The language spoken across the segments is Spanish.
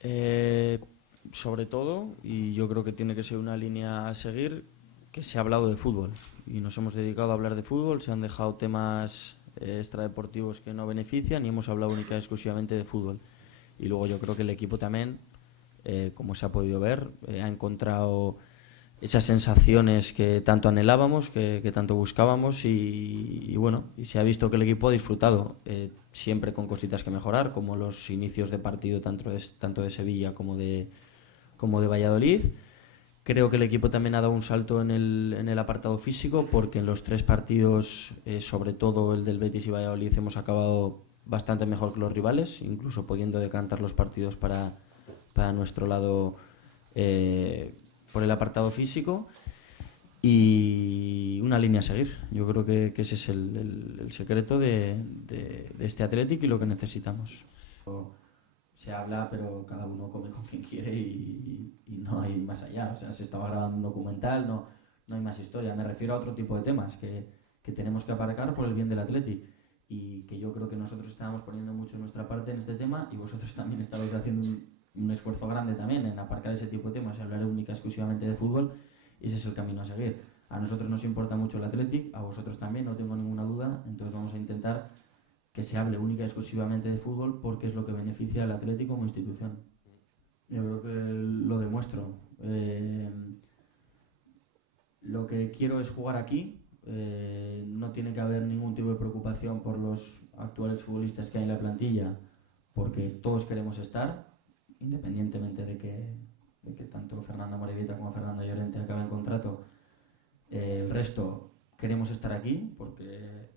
Eh, Sobre todo, y yo creo que tiene que ser una línea a seguir, que se ha hablado de fútbol y nos hemos dedicado a hablar de fútbol, se han dejado temas extradeportivos que no benefician y hemos hablado única y exclusivamente de fútbol. Y luego yo creo que el equipo también, como se ha podido ver, ha encontrado esas sensaciones que tanto anhelábamos, que tanto buscábamos y bueno, y se ha visto que el equipo ha disfrutado, siempre con cositas que mejorar, como los inicios de partido tanto de Sevilla como de Valladolid. Creo que el equipo también ha dado un salto en el apartado físico, porque en los tres partidos, sobre todo el del Betis y Valladolid, hemos acabado bastante mejor que los rivales, incluso pudiendo decantar los partidos para nuestro lado, por el apartado físico. Y una línea a seguir. Yo creo que ese es el secreto de este Athletic y lo que necesitamos. Se habla, pero cada uno come con quien quiere y no hay más allá. O sea, se estaba grabando un documental, no hay más historia. Me refiero a otro tipo de temas que tenemos que aparcar por el bien del Athletic y que yo creo que nosotros estábamos poniendo mucho nuestra parte en este tema y vosotros también estabais haciendo un esfuerzo grande también en aparcar ese tipo de temas y hablar única exclusivamente de fútbol, y ese es el camino a seguir. A nosotros nos importa mucho el Athletic, a vosotros también, no tengo ninguna duda, entonces vamos a intentar que se hable única y exclusivamente de fútbol porque es lo que beneficia al Atlético como institución. Yo creo que lo demuestro. Lo que quiero es jugar aquí. No tiene que haber ningún tipo de preocupación por los actuales futbolistas que hay en la plantilla, porque todos queremos estar, independientemente de que tanto Fernando Morevieta como Fernando Llorente acaben contrato. El resto queremos estar aquí porque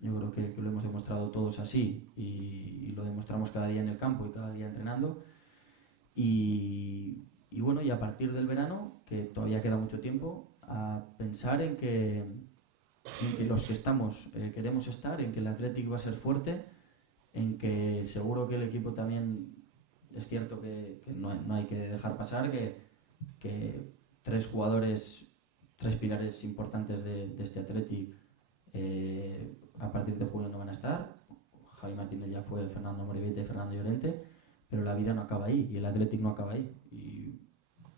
yo creo que lo hemos demostrado todos así y lo demostramos cada día en el campo y cada día entrenando. Y bueno, y a partir del verano, que todavía queda mucho tiempo, a pensar en que los que estamos, queremos estar, en que el Athletic va a ser fuerte, en que seguro que el equipo también, es cierto que no hay que dejar pasar que tres jugadores, tres pilares importantes de este Athletic, a partir de julio no van a estar. Javi Martínez ya fue, Fernando Moribete y Fernando Llorente, pero la vida no acaba ahí y el Athletic no acaba ahí. Y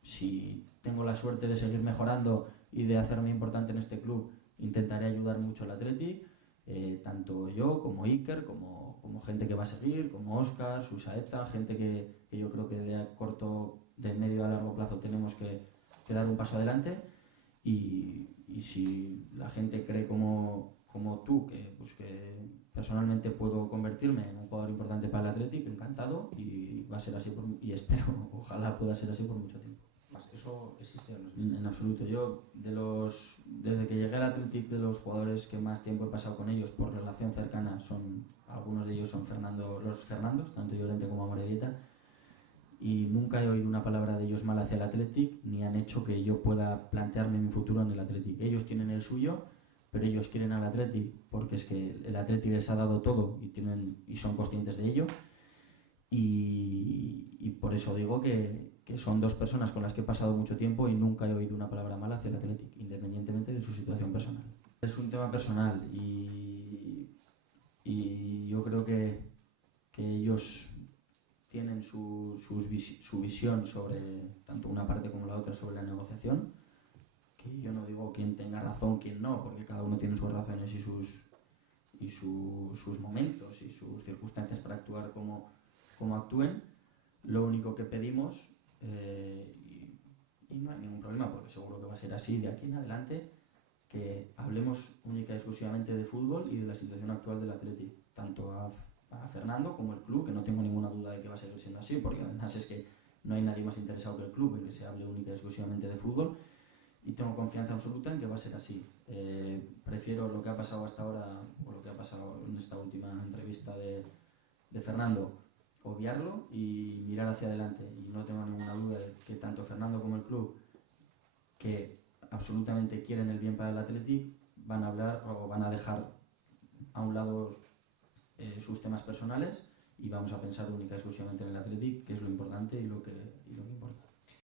si tengo la suerte de seguir mejorando y de hacerme importante en este club, intentaré ayudar mucho al Athletic, tanto yo como Iker, como gente que va a seguir, como Oscar, Susaeta, gente que yo creo que de medio a largo plazo tenemos que dar un paso adelante. Y si la gente cree como tú, que personalmente puedo convertirme en un jugador importante para el Athletic, encantado, y va a ser así y espero, ojalá pueda ser así por mucho tiempo. Más, ¿eso existe o no existe? En absoluto. Yo, desde que llegué al Athletic, de los jugadores que más tiempo he pasado con ellos por relación cercana, algunos de ellos son los Fernandos, tanto Llorente como Amorebieta, y nunca he oído una palabra de ellos mal hacia el Athletic, ni han hecho que yo pueda plantearme mi futuro en el Athletic. Ellos tienen el suyo, pero ellos quieren al Athletic porque es que el Athletic les ha dado todo y son conscientes de ello. Y por eso digo que son dos personas con las que he pasado mucho tiempo y nunca he oído una palabra mala hacia el Athletic, independientemente de su situación personal. Es un tema personal y yo creo que ellos tienen su visión sobre tanto una parte como la otra sobre la negociación, que yo no digo quién tenga razón, quién no, porque cada uno tiene sus razones y sus momentos y sus circunstancias para actuar como actúen. Lo único que pedimos, y no hay ningún problema porque seguro que va a ser así de aquí en adelante, que hablemos única y exclusivamente de fútbol y de la situación actual del Athletic, tanto a Fernando como el club, que no tengo ninguna duda de que va a seguir siendo así, porque además es que no hay nadie más interesado que el club en que se hable única y exclusivamente de fútbol, y tengo confianza absoluta en que va a ser así. Prefiero lo que ha pasado hasta ahora, o lo que ha pasado en esta última entrevista de Fernando, obviarlo y mirar hacia adelante. Y no tengo ninguna duda de que tanto Fernando como el club, que absolutamente quieren el bien para el Athletic, van a hablar o van a dejar a un lado sus temas personales y vamos a pensar única y exclusivamente en el Athletic, que es lo importante y lo que importa.